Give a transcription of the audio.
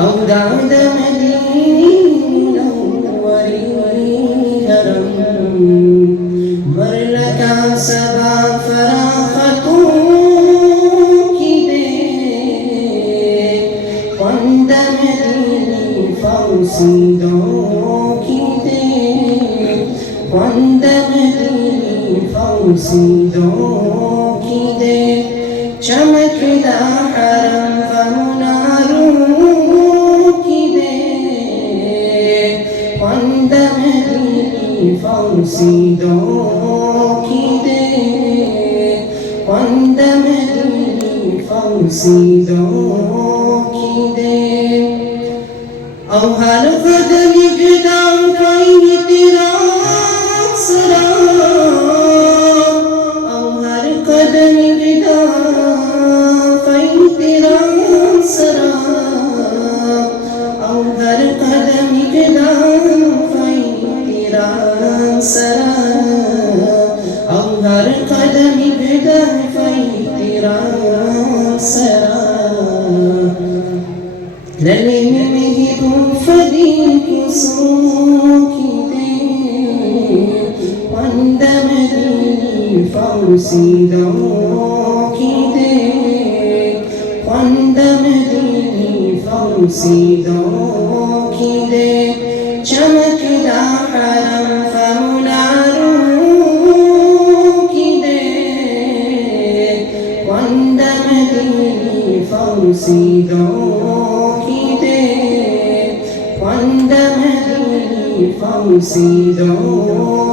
أودعد مديني منور هرم مرلका सबा फराखतों की दे वंदमदीनी फौसीदों की दे वंदमदीनी फौसीदों की दे चमकदा हरम वमुनारों की दे वंदमदीनी फौसीदों वंदमदीनी फौसीदों की दे और हर कदम इक़दाम पाएंगे तेरा सरा और हर कदम इक़दाम पाएंगे तेरा सरा और हर कदम इक़दाम पाएंगे तेरा सरा और हर कदम इक़दाम तेरा सरा रले में ही फदी कुसों की दे वंदमदीनी फौसीदों की दे वंदमदीनी फौसीदों की दे चमकदा हरम फौसीदों की दे वंदमदीनी फौसीदों